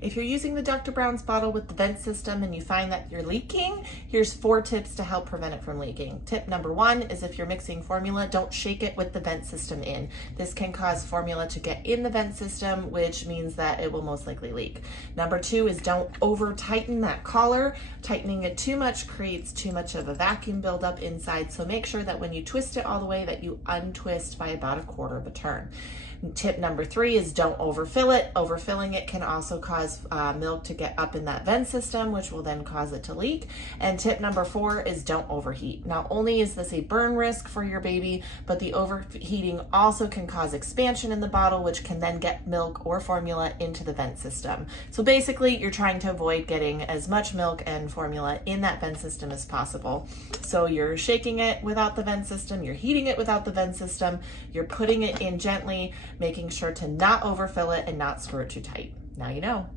If you're using the Dr. Brown's bottle with the vent system and you find that you're leaking, here's 4 tips to help prevent it from leaking. Tip number 1 is if you're mixing formula, don't shake it with the vent system in. This can cause formula to get in the vent system, which means that it will most likely leak. Number 2 is don't over tighten that collar. Tightening it too much creates too much of a vacuum buildup inside, so make sure that when you twist it all the way that you untwist by about a quarter of a turn. Tip number 3 is don't overfill it. Overfilling it can also cause milk to get up in that vent system, which will then cause it to leak. And tip number 4 is don't overheat. Not only is this a burn risk for your baby, but the overheating also can cause expansion in the bottle, which can then get milk or formula into the vent system. So basically, you're trying to avoid getting as much milk and formula in that vent system as possible. So you're shaking it without the vent system, you're heating it without the vent system, you're putting it in gently, making sure to not overfill it and not screw it too tight. Now you know.